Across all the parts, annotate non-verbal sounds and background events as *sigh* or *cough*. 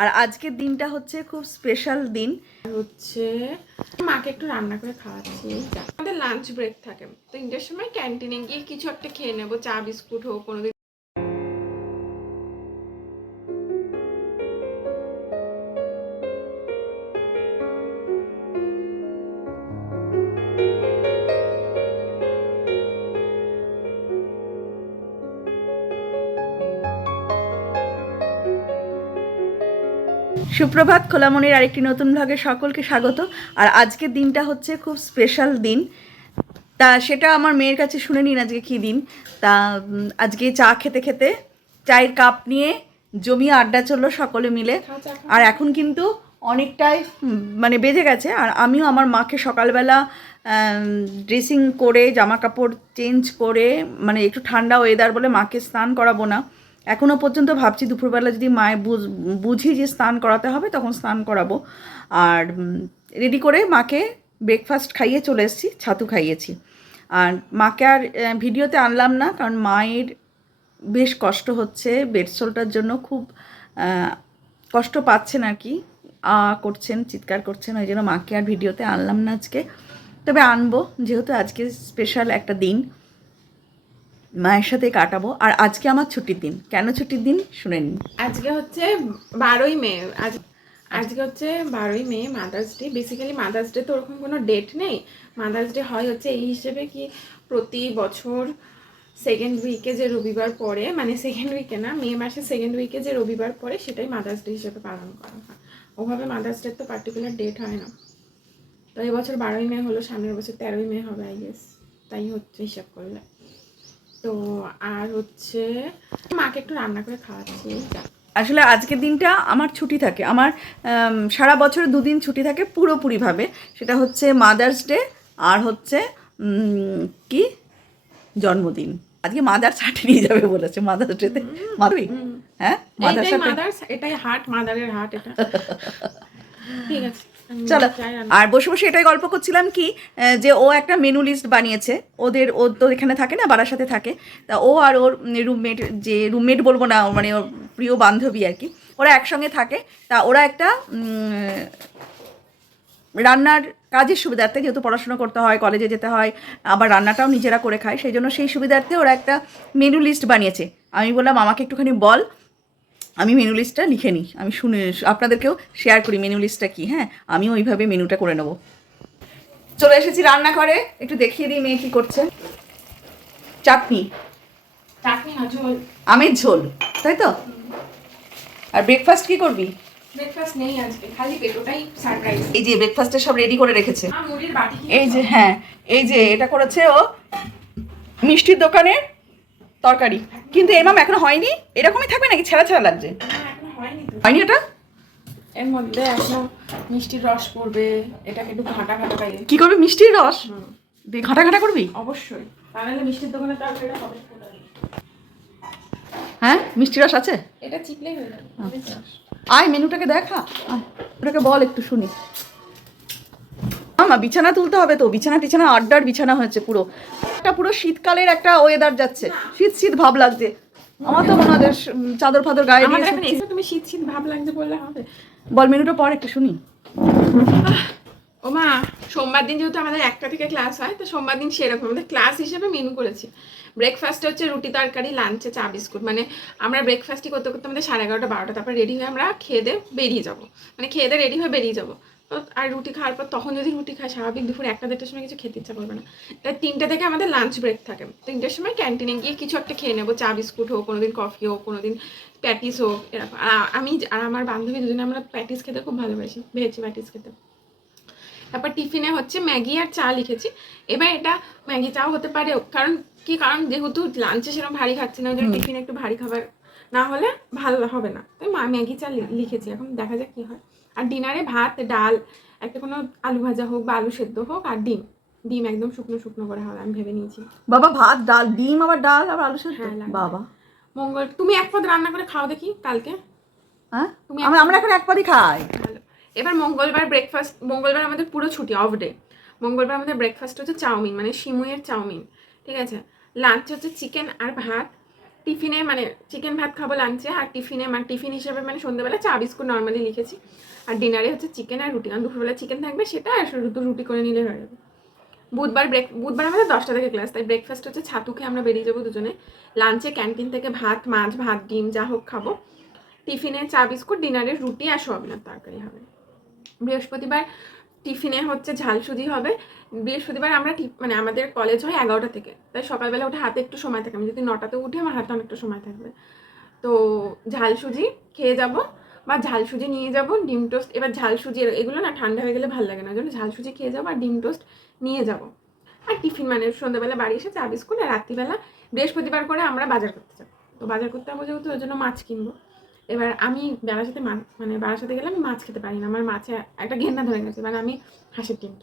আর আজকের দিনটা হচ্ছে খুব স্পেশাল দিন। হচ্ছে মাকে একটু রান্না করে খাওয়াচ্ছি। আমাদের লাঞ্চ ব্রেক থাকে। তো ইন্টার সময় ক্যান্টিনে গিয়ে কিছু একটা খেয়ে নেব, চা, বিস্কুট হোক কোনোদিন সুপ্রভাত খোলামনির আরেকটি নতুন ভাগে সকলকে স্বাগত। আর আজকের দিনটা হচ্ছে খুব স্পেশাল দিন। তা সেটা আমার মেয়ের কাছে শুনে নিন আজকে কী দিন। তা আজকে চা খেতে খেতে চায়ের কাপ নিয়ে জমিয়ে আড্ডা চলল সকলে মিলে। আর এখন কিন্তু অনেকটাই মানে বেজে গেছে। আর আমিও আমার মাকে সকালবেলা ড্রেসিং করে জামা কাপড় চেঞ্জ করে মানে একটু ঠান্ডা ওয়েদার বলে মাকে স্নান করাবো না। এখনও পর্যন্ত ভাবছি দুপুরবেলা যদি মায়ে বুঝ- বুঝি যে স্নান করাতে হবে, তখন স্নান করাবো। আর রেডি করে মাকে ব্রেকফাস্ট খাইয়ে চলে এসেছি, ছাতু খাইয়েছি। আর মাকে আর ভিডিওতে আনলাম না, কারণ মায়ের বেশ কষ্ট হচ্ছে বেডসোলটার জন্য খুব কষ্ট পাচ্ছেন আর কি। আ, করছেন, চিৎকার করছেন, ওই জন্য মাকে আর ভিডিওতে আনলাম না আজকে। তবে আনব, যেহেতু আজকে স্পেশাল একটা দিন। মায়ের সাথে কাটাবো। আর আজকে আমার ছুটির দিন। কেন ছুটির দিন? শুনে নিন। আজকে হচ্ছে বারোই মে। আজ, আজকে হচ্ছে বারোই May mother's day basically mother's day তো ওরকম কোনো ডেট নেই। মাদার্স ডে হয় হচ্ছে এই হিসেবে কি প্রতি বছর সেকেন্ড উইকে যে রবিবার পড়ে মানে সেকেন্ড উইকে না, মে মাসের সেকেন্ড উইকে যে রবিবার পড়ে, সেটাই মাদার্স ডে হিসেবে পালন করা হয়। ওভাবে মাদার্স ডে তো পার্টিকুলার ডেট হয় না। তো এবছর বারোই মে হলো, সামনের বছর তেরোই মে হবে আই গেস তাই হচ্ছে হিসাব করলে। তো আর হচ্ছে মাকে একটু রান্না করে খাওয়াচ্ছি আসলে আজকের দিনটা আমার ছুটি থাকে। আমার সারা বছরে দুদিন ছুটি থাকে পুরোপুরিভাবে। সেটা হচ্ছে মাদার্স ডে আর হচ্ছে কি? জন্মদিন। আজকে মাদার ছাটি নিয়ে যাবে বলেছে। মাদার্স ডেতে মারবি হ্যাঁ? মাদার এটাই মাদার্স এটাই হাট মাদারের হাট এটা। *laughs* ঠিক আছে। চলো আর বসে বসে এটাই গল্প করছিলাম কি যে ও একটা মেনু লিস্ট বানিয়েছে। ওদের ও তো এখানে থাকে না বাড়ার সাথে থাকে। তা ও আর ওর রুমমেট যে রুমমেট বলব না মানে ওর প্রিয় বান্ধবী আর কি ওরা একসঙ্গে থাকে। তা ওরা একটা রান্নার কাজের সুবিধার্থে যেহেতু পড়াশোনা করতে হয় কলেজে যেতে হয় আবার রান্নাটাও নিজেরা করে খায় সেই জন্য সেই সুবিধার্থে ওরা একটা মেনু লিস্ট বানিয়েছে। আমি বললাম আমাকে একটুখানি বল আমি মেনু লিস্টটা লিখে নিই। আমি শুনে আপনাদেরকেও শেয়ার করি মেনু লিস্টটা কি হ্যাঁ? আমিও ওইভাবে মেনুটা করে নেব। চলে এসেছি রান্না করে একটু দেখিয়ে দিই মেয়ে কী করছে। চাটনি। চাটনি না ঝোল। আমের ঝোল তাই তো? আর ব্রেকফাস্ট কি করবি? ব্রেকফাস্ট নেই আজকে খালি পেটোটাই সারপ্রাইজ এই যে ব্রেকফাস্টে সব রেডি করে রেখেছে। এই যে হ্যাঁ এই যে এটা করেছে ও মিষ্টির দোকানের তরকারি। কিন্তু এর মাম এখনও হয়নি? এরকমই থাকবে নাকি ছেঁড়া ছেঁড়া লাগছে? হয়নি এটা এর মধ্যে এখনও মিষ্টির রস পড়বে এটাকে একটু ঘাটা ঘাটা পাইলে কি করবি? মিষ্টির রস? দিয়ে ঘাটা ঘাটা করবি? অবশ্যই। তাহলে মিষ্টির দোকানে তরকারিটা হবে হ্যাঁ? মিষ্টি রস আছে? এটা চিপলেই হয়ে যাবে। আয় মেনুটাকে দেখা। আয়, ওটাকে বল একটু শুনি। আমা বিছানা তুলতে হবে তো বিছানা টিছানা আড্ডার বিছানা হয়েছে পুরো। একটা পুরো শীতকালের একটা ওয়েদার যাচ্ছে। শীত শীত ভাব লাগছে। আমার তো মনে হয় চাদর ফাদর গায়ে দিয়ে তুমি শীত শীত ভাব লাগছে বললে হবে। বল মেনুটা পর একটু শুনি। ও মা সোমবার দিন যেহেতু আমাদের একটা থেকে ক্লাস হয় তো সোমবার দিন সেরকম। আমাদের ক্লাস হিসেবে মেনু করেছি। ব্রেকফাস্টে হচ্ছে রুটি তরকারি লাঞ্চে চা বিস্কুট। মানে আমরা ব্রেকফাস্টই করতে করতে আমাদের সাড়ে এগারোটা বারোটা তারপর রেডি হয়ে আমরা খেয়ে দিয়ে বেরিয়ে যাব। মানে খেয়ে দিয়ে রেডি হয়ে বেরিয়ে যাব। আর রুটি খাওয়ার পর তখন যদি রুটি খাই স্বাভাবিক দুপুর একটা দেড়টার সময় কিছু খেতে ইচ্ছা করবে না। তাই তিনটে থেকে আমাদের লাঞ্চ ব্রেক থাকে। তিনটের সময় ক্যান্টিনে গিয়ে কিছু একটা খেয়ে নেব চা বিস্কুট হোক কোনোদিন কফি হোক কোনোদিন প্যাটিস হোক এরকম। আর আমি আর আমার বান্ধবী দুজনে আমরা প্যাটিস খেতে খুব ভালোবাসি ভেজি প্যাটিস খেতে। তারপর টিফিনে হচ্ছে ম্যাগি আর চা লিখেছি। এবার এটা ম্যাগি চাও হতে পারে কারণ কি কারণ যেহেতু লাঞ্চে সেরকম ভারী খাচ্ছি না ওই জন্য টিফিনে একটু ভারী খাবার না হলে ভালো হবে না। তাই মা ম্যাগি চা লিখেছি এখন দেখা যাক কি হয়। আর ডিনারে ভাত ডাল একটা কোনো আলু ভাজা হোক বা আলু সেদ্ধ হোক আর ডিম। ডিম একদম শুকনো শুকনো করে হবে আমি ভেবে নিয়েছি। বাবা ভাত ডাল ডিম আবার ডাল আবার আলু সেদ্ধ? হ্যাঁ। বাবা। মঙ্গল তুমি এক পদ রান্না করে খাও দেখি কালকে। হ্যাঁ? তুমি আমরা আমরা এখন একবারই খাই। ভালো। এবার মঙ্গলবার ব্রেকফাস্ট মঙ্গলবার আমাদের পুরো ছুটি অফ ডে মঙ্গলবার আমাদের ব্রেকফাস্ট হচ্ছে চাউমিন মানে সিমুইয়ের চাউমিন ঠিক আছে? লাঞ্চ হচ্ছে চিকেন আর ভাত টিফিনে মানে চিকেন ভাত খাব লাঞ্চে আর টিফিনে মানে টিফিন হিসেবে মানে সন্ধ্যেবেলা চা, বিস্কুট নর্মালি লিখেছি। আর ডিনারে হচ্ছে চিকেন আর রুটি, কারণ দুপুরবেলা চিকেন থাকবে সেটা, আর শুধু রুটি করে নিলে হয়ে যাবে। বুধবার ব্রেক বুধবার আমাদের দশটা থেকে ক্লাস তাই ব্রেকফাস্ট হচ্ছে ছাতু খেয়ে আমরা বেরিয়ে যাব দুজনে। লাঞ্চে ক্যান্টিন থেকে ভাত, মাছ, ভাত, ডিম, যা হোক খাব। টিফিনে চা, বিস্কুট ডিনারে রুটি আর সোয়াবিনের তরকারি হবে। বৃহস্পতিবার টিফিনে হচ্ছে ঝাল সুজি হবে। বৃহস্পতিবার আমরা মানে আমাদের কলেজ হয় এগারোটা থেকে। তাই সকালবেলা উঠে হাতে একটু সময় থাকে। আমি যদি নটাতে উঠি, আমার হাতে অনেকটা সময় থাকবে। তো ঝাল সুজি খেয়ে যাব বা ঝাল সুজি নিয়ে যাব, ডিম টোস্ট। এবার ঝাল সুজি এগুলো না ঠান্ডা হয়ে গেলে ভালো লাগে না। জন্য ঝাল সুজি খেয়ে যাব আর ডিম টোস্ট নিয়ে যাব। আর টিফিন মানে সন্ধ্যাবেলা বাড়ি এসে চা, বিস্কুট আর রাত্রিবেলা বৃহস্পতিবার করে আমরা বাজার করতে যাব। তো বাজার করতে যাব যেহেতু, ওই জন্য মাছ কিনবো। এবার আমি বারাসাতে মাছ মানে বেড়ার সাথে গেলে আমি মাছ খেতে পারি না। আমার মাছে একটা ঘেন্না ধরে গেছে। মানে আমি হাঁসের ডিম।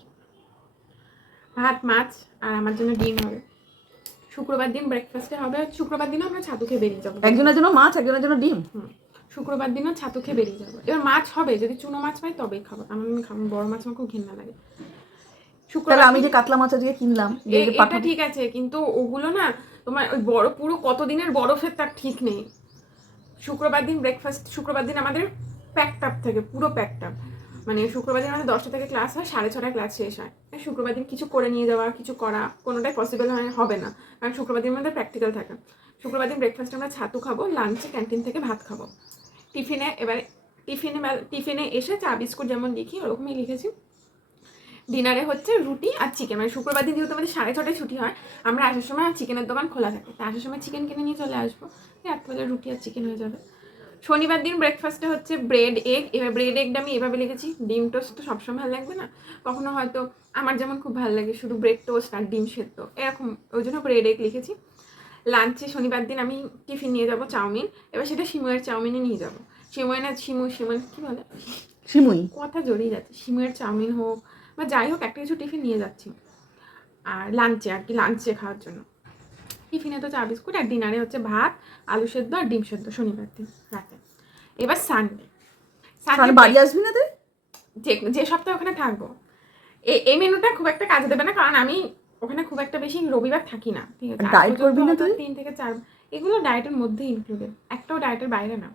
ভাত মাছ আর আমার জন্য ডিম হবে। শুক্রবার দিন ব্রেকফাস্টে হবে। শুক্রবার দিনও আমরা ছাতু খেয়ে বেরিয়ে যাব। একজনের জন্য মাছ একজনের জন্য ডিম। শুক্রবার দিনও ছাতু খেয়ে বেরিয়ে যাব। এবার মাছ হবে। যদি চুনো মাছ পাই তবেই খাব। আমার আমি খাব। বড় মাছ আমার খুব ঘেন্না লাগে। শুক্রবার আমি যে কাতলা মাছ আজকে কিনলাম এটা ঠিক আছে। কিন্তু ওগুলো না তোমার ওই বড় পুরো কতদিনের বরফের তার ঠিক নেই। শুক্রবার দিন ব্রেকফাস্ট শুক্রবার দিন আমাদের প্যাকটাপ থাকে, পুরো প্যাকটাপ মানে শুক্রবার দিন আমাদের দশটা থেকে ক্লাস হয়, সাড়ে ছটায় ক্লাস শেষ হয়। শুক্রবার দিন কিছু করে নিয়ে যাওয়া, কিছু করা, কোনোটাই পসিবল হয়, হবে না। কারণ শুক্রবার দিন আমাদের প্র্যাকটিক্যাল থাকে। শুক্রবার দিন ব্রেকফাস্টে আমরা ছাতু খাব লাঞ্চে ক্যান্টিন থেকে ভাত খাব। টিফিনে এবার টিফিনে টিফিনে এসে চা, বিস্কুট যেমন লিখি, ওরকমই লিখেছি। ডিনারে হচ্ছে রুটি আর চিকেন মানে শুক্রবার দিন যেহেতু আমাদের সাড়ে ছটায় ছুটি হয় আমরা আসার সময় আর চিকেনের দোকান খোলা থাকে। তা আসার সময় চিকেন কিনে নিয়ে চলে আসব। রাত্রে রুটি আর চিকেন হয়ে যাবে। শনিবার দিন ব্রেকফাস্টে হচ্ছে ব্রেড এগ এবার ব্রেড এগটা আমি এভাবে লিখেছি ডিম টোস্ট তো সবসময় ভালো লাগবে না। কখনো হয়তো আমার যেমন খুব ভালো লাগে শুধু ব্রেড টোস্ট আর ডিম সেদ্ধ। এরকম ওই জন্য ব্রেড এগ লিখেছি। লাঞ্চে শনিবার দিন আমি টিফিন নিয়ে যাব চাউমিন। এবার সেটা সিমুয়ের চাউমিনে নিয়ে যাব। সিমুয়ে না সিমু সিমুই কী বলে? সিমুই। কথা জড়িয়ে যাচ্ছে। সিমের চাউমিন হোক বা যাই হোক একটা কিছু টিফিন নিয়ে যাচ্ছি। আর লাঞ্চে আর কি লাঞ্চে খাওয়ার জন্য। টিফিনে তো চা বিস্কুট আর ডিনারে হচ্ছে ভাত আলু সেদ্ধ আর ডিম সেদ্ধ শনিবার দিন রাতে। এবার সানডে তাহলে বাড়ি আসবি না তুই? যে যে সপ্তাহে ওখানে থাকব। এই এই মেনুটা খুব একটা কাজে দেবে না কারণ আমি ওখানে খুব একটা বেশি রবিবার থাকি না। ঠিক আছে diet করবি না তুই? তিন থেকে চার এগুলো ডায়েটের মধ্যেই ইনক্লুডেড একটাও ডায়েটের বাইরে না।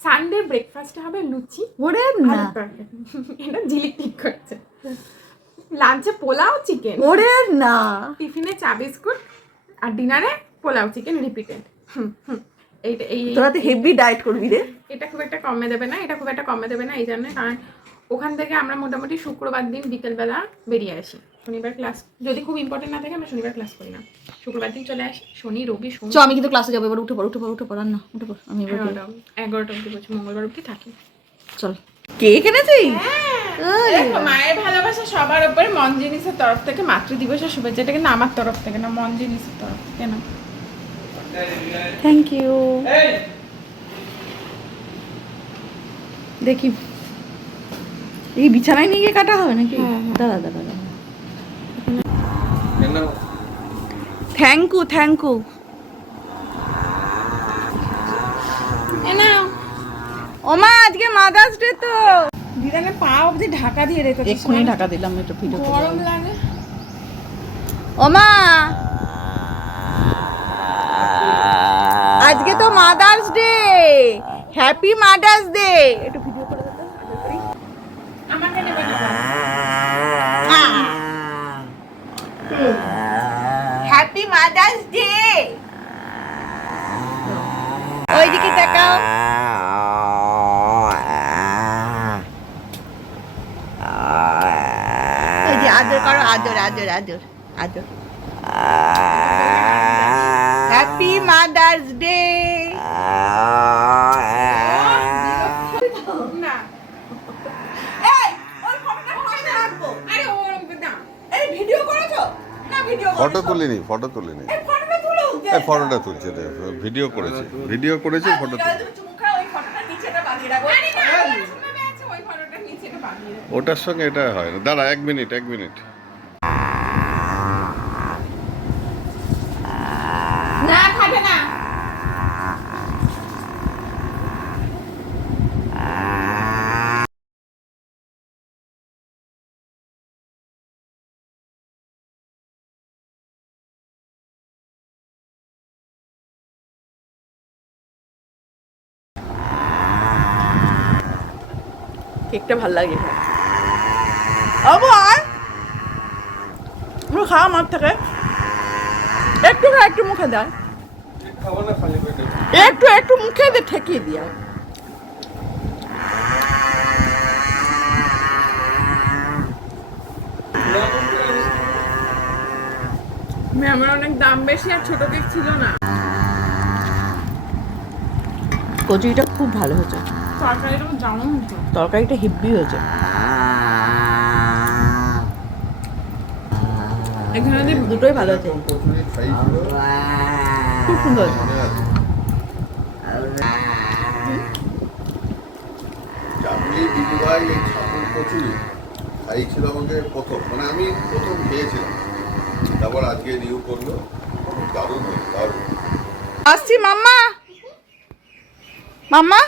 সানডে ব্রেকফাস্টে হবে লুচি ওরে এটা ঝিলিক ঠিক করছে। লাঞ্চে পোলাও চিকেন। ওরে না। টিফিনে চা বিস্কুট আর ডিনারে পোলাও চিকেন রিপিটেড। এইটা এই তোরা তো হেভি ডায়েট করবি রে। এটা খুব একটা কমে দেবে না এটা খুব একটা কমে দেবে না এই জন্য কারণ ওখান থেকে আমরা মোটামুটি শুক্রবার দিন বিকেলবেলা বেরিয়ে আসি। শনিবার ক্লাস যদি খুব ইম্পর্টেন্ট না থাকে আমরা শনিবার ক্লাস করি না। শুক্রবার দিন চলে আসি শনি রবি চ আমি কিন্তু ক্লাসে যাব এবার উঠে পড় উঠে পড় উঠে পড় না উঠে পড় আমি এবার এগারোটা অব্দি বলছি মঙ্গলবার অব্দি থাকি। চল। কে কিনেছিস দেখো, মায়ের ভালোবাসা সবার উপরে মন জিনিসের তরফ থেকে মাতৃ শুভেচ্ছা এটা কিন্তু আমার তরফ থেকে না মন জিনিসের তরফ থেকে না। থ্যাংক ইউ দেখি। এই বিছানায় নিয়ে গিয়ে কাটা হবে নাকি? হ্যাঁ, হ্যাঁ। দাঁড়া দাঁড়া দাঁড়া থ্যাংক ইউ থ্যাংক ইউ ওমা আজকে মাদার্স ডে তো। দিদানের পা অবধি ঢাকা দিয়ে রেখেছিস এক্ষুনি ঢাকা দিলাম একটু ভিডিও গরম লাগে। ওমা! আজকে তো mother's day happy mother's day একটু ভিডিও করে দাও। আমাকে নেবে হ্যাপি মাদার্স ডে ওইদিকে তাকাও ওই যে আদর করো আদর আদর আদর আদর হ্যাপি মাদার্স ডে না এই ওই ফটোটা কোথায় রাখব? আরে ওর না এই ভিডিও করেছ? না ভিডিও ফটো তুলিনি ফটো তুলিনি। এই ফটোটা তুলো এই ফটোটা তুলছে রে ভিডিও করেছে ভিডিও করেছে ফটো তুলছে চুমুখা ওই ফটোটা নিচেটা বাঁধিয়ে রাখো। আরে না আমার শোনাবে আছে ওই ফটোটা নিচে একটু বাঁধিয়ে রাখো। ওটার সঙ্গে এটা হয় না। দাঁড়া এক মিনিট এক মিনিট না খাবে না কেকটা ভালো লাগে খাওয়া আমার থেকে। একটু একটু মুখে দেয় একটু একটু মুখে দিয়ে ঠেকিয়ে দিয়া। আমার অনেক দাম বেশি আর ছোট কেক ছিল না। কচুরিটা খুব ভালো হয়েছে তরকারিটা জানো তরকারিটা হিব্বি হয়েছে। এখানে দুটোই ভালো হয়েছে খুব সুন্দর খাইছিল আমাকে প্রথম। মানে আমি প্রথম খেয়েছিলাম। তারপর আজকে নিউ করল। দারুণ দারুণ। আসছি মাম্মা। মাম্মা?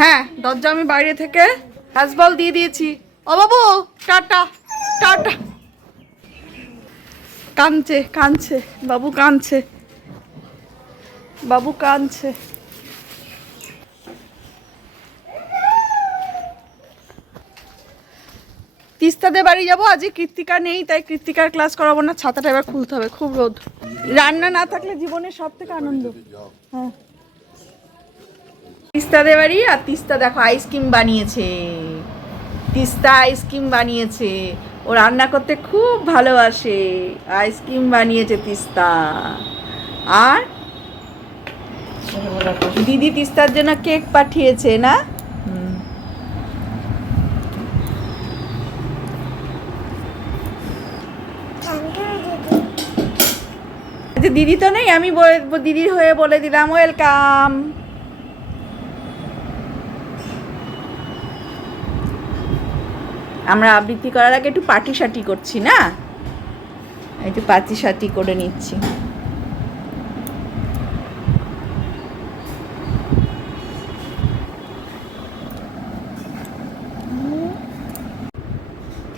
হ্যাঁ দরজা আমি বাইরে থেকে হ্যাসবল দিয়ে দিয়েছি। ও বাবু, টাটা টাটা। কাঁদছে কাঁদছে, বাবু কাঁদছে। বাবু কাঁদছে। তিস্তাদের বাড়ি যাব, আজকে কৃত্তিকা নেই, তাই কৃত্তিকার ক্লাস করাবো না, ছাতাটা এবার খুলতে হবে, খুব রোদ। রান্না না থাকলে জীবনের সব থেকে আনন্দ। হ্যাঁ। তিস্তাদের বাড়ি আর তিস্তা দেখো আইসক্রিম বানিয়েছে। তিস্তা আইসক্রিম বানিয়েছে। ও রান্না করতে খুব ভালোবাসে। আইসক্রিম বানিয়েছে তিস্তা। আর দিদি তিস্তার জন্য কেক পাঠিয়েছে না? আচ্ছা দিদি তো নেই আমি বলে- দিদি হয়ে বলে দিলাম ওয়েলকাম। আমরা আবৃত্তি করার আগে একটু পাটি সাটি করছি, না? একটু পাটি সাটি করে নিচ্ছি।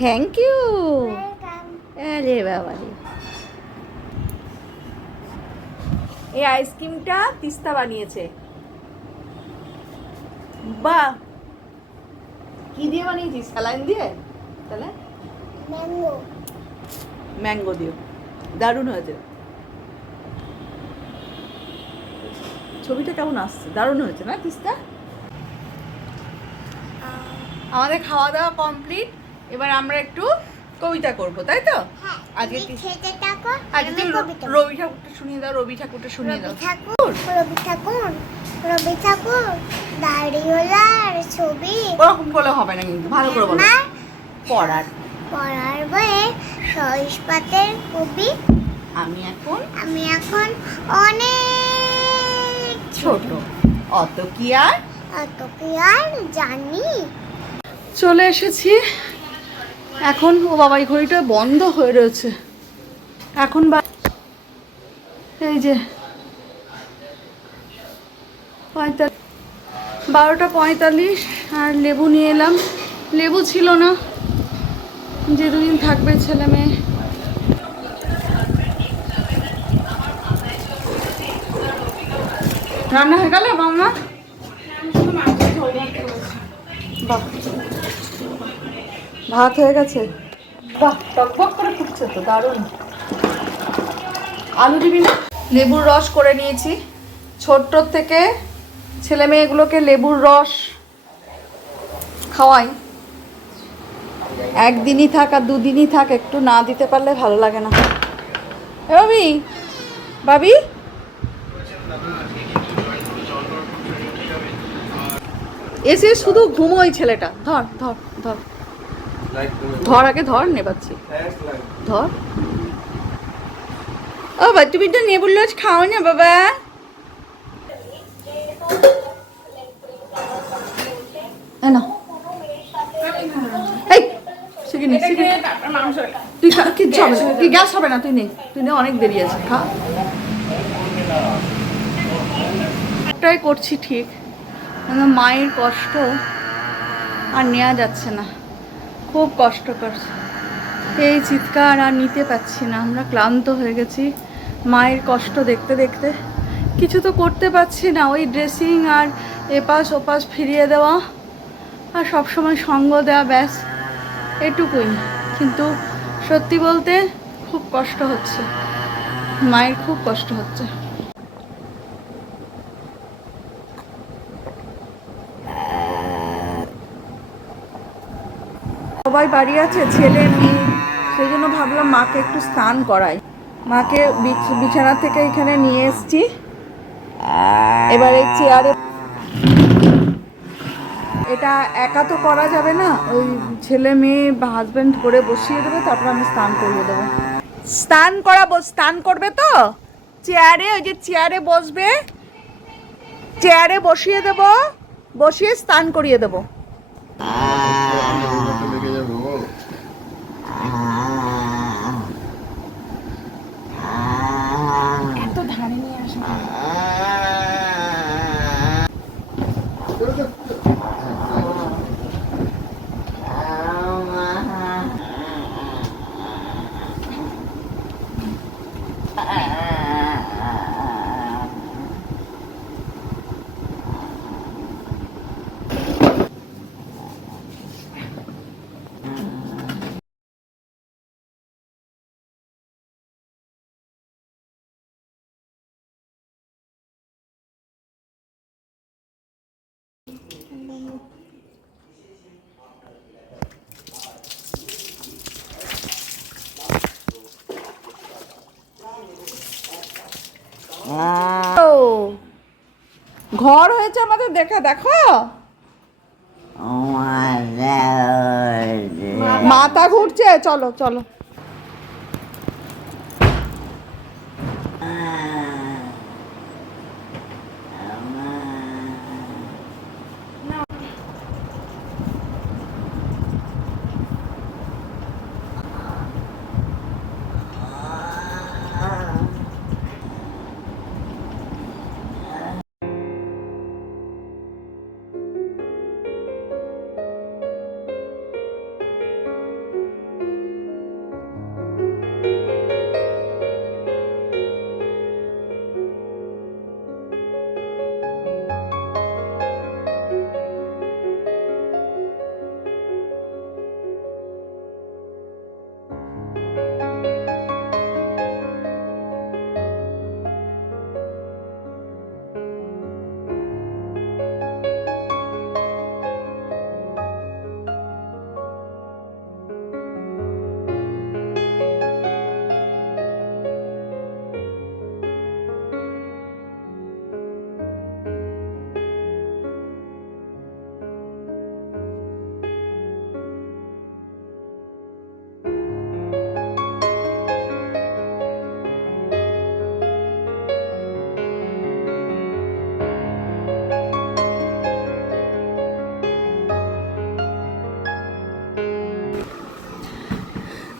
থ্যাংক ইউ আরে বাবা রে। এই আইসক্রিমটা তিস্তা বানিয়েছে। বাহ! কি দিয়ে বানিয়েছিস? স্যালাইন দিয়ে? তাহলে? ম্যাঙ্গো। দিয়ে দারুণ হয়েছে। ছবিটা কেমন আসছে? দারুণ হয়েছে না তিস্তা? আমাদের খাওয়া দাওয়া কমপ্লিট। এবার আমরা একটু কবিতা করব তাই তো? আজকে থাকো আজকে। রবি ঠাকুরটা শুনিয়ে দাও রবি ঠাকুরটা শুনিয়ে দাও। ঠাকুর রবি ঠাকুর। রবি ঠাকুর দাড়িওয়ালার ছবি। ওরকম বলে হবে না কিন্তু ভালো করে বলো। পড়ার। পড়ার বইয়ে সহিস পাতের কবি। আমি এখন আমি এখন অনেক ছোট। অত কি আর? অত কি আর জানি। চলে এসেছি। এখন ও বাবা এই ঘড়িটা বন্ধ হয়ে রয়েছে। এখন বা এই যে পঁয়তাল্লিশ। বারোটা পঁয়তাল্লিশ, আর লেবু নিয়ে এলাম। লেবু ছিল না। যে দুদিন থাকবে ছেলে মেয়ে। রান্না হয়ে গেল বাহ। ভাত হয়ে গেছে? করে তো আলু দিবি না? লেবুর রস করে নিয়েছি। ছোট্টর থেকে ছেলে মেয়েগুলোকে লেবুর রস খাওয়াই। একদিনই থাক আর দুদিনই থাক, একটু না দিতে পারলে ভালো লাগে না। এ বাবি এসে শুধু ঘুমোই ছেলেটা। ধর ধর ধর। ধর আগে, ধর, নেবাচ্ছি। ধর। ও বা তুমি তো নেবুর লজ খাও না বাবা এই নাও। এই সেকেন্ড সেকেন্ড মাংস তুই হবে না তুই গ্যাস তুই অনেক দেরি আছে, খা। একটাই করছি ঠিক। কিন্তু মায়ের কষ্ট আর নেওয়া যাচ্ছে না। খুব কষ্ট করছে। এই চিৎকার আর নিতে পারছি না। আমরা ক্লান্ত হয়ে গেছি। মায়ের কষ্ট দেখতে দেখতে কিছু তো করতে পারছি না। ওই ড্রেসিং আর এপাশ ওপাশ ফিরিয়ে দেওয়া আর সবসময় সঙ্গ দেওয়া, ব্যাস, এটুকুই। কিন্তু সত্যি বলতে খুব কষ্ট হচ্ছে। মায়ের খুব কষ্ট হচ্ছে। সবাই বাড়ি আছে, ছেলে, মেয়ে, সেই জন্য ভাবলাম মাকে একটু স্নান করাই। মাকে বিছ- বিছানা থেকে এখানে নিয়ে এসেছি। এবার চেয়ারে এটা একা তো করা যাবে না। ওই ছেলে মেয়ে বা হাজব্যান্ড করে বসিয়ে দেবে, তারপর আমি স্নান করিয়ে দেবো। স্নান করাবো স্নান করবে তো? চেয়ারে, ওই যে চেয়ারে বসবে। চেয়ারে বসিয়ে দেবো, বসিয়ে স্নান করিয়ে দেবো লেগে যাবে ও এত ধারে নিয়ে আসবে ও ঘর হয়েছে আমাদের দেখা দেখো। মাথা ঘুরছে চলো চলো।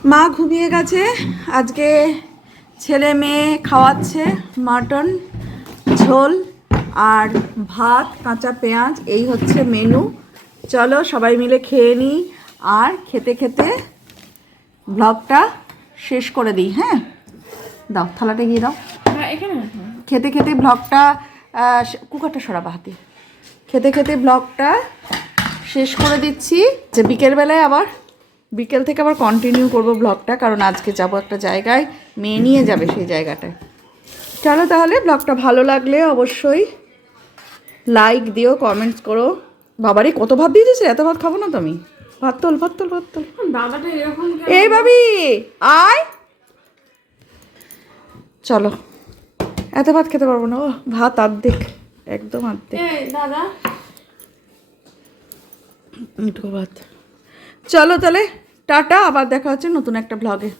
মা ঘুমিয়ে গেছে। আজকে ছেলে মেয়ে খাওয়াচ্ছে মাটন ঝোল আর ভাত কাঁচা পেঁয়াজ এই হচ্ছে মেনু চলো সবাই মিলে খেয়ে নিই আর খেতে খেতে ব্লগটা শেষ করে দিই হ্যাঁ? দাও থালাটা গিয়ে দাও। হ্যাঁ এখানে খেতে খেতে ব্লগটা কুকারটা সরাবা হাতে। খেতে খেতে ব্লগটা শেষ করে দিচ্ছি। যে বিকেলবেলায় আবার বিকেল থেকে আবার কন্টিনিউ করব ব্লগটা কারণ আজকে যাব একটা জায়গায় মেয়ে নিয়ে যাবে সেই জায়গাটায়। চলো তাহলে ব্লগটা ভালো লাগলে অবশ্যই লাইক দিও কমেন্টস করো। বাবারে কত ভাত দিয়ে দিয়েছে এত ভাত খাব না তো আমি। ভাত তোল ভাত তোল ভাত তোল? এই ভাবি আয়। চলো। এত ভাত খেতে পারব না। ও ভাত অর্ধেক একদম আর্ধেক। দাদা। ভাত। চলো তাহলে টাটা আবার দেখা হচ্ছে নতুন একটা ব্লগে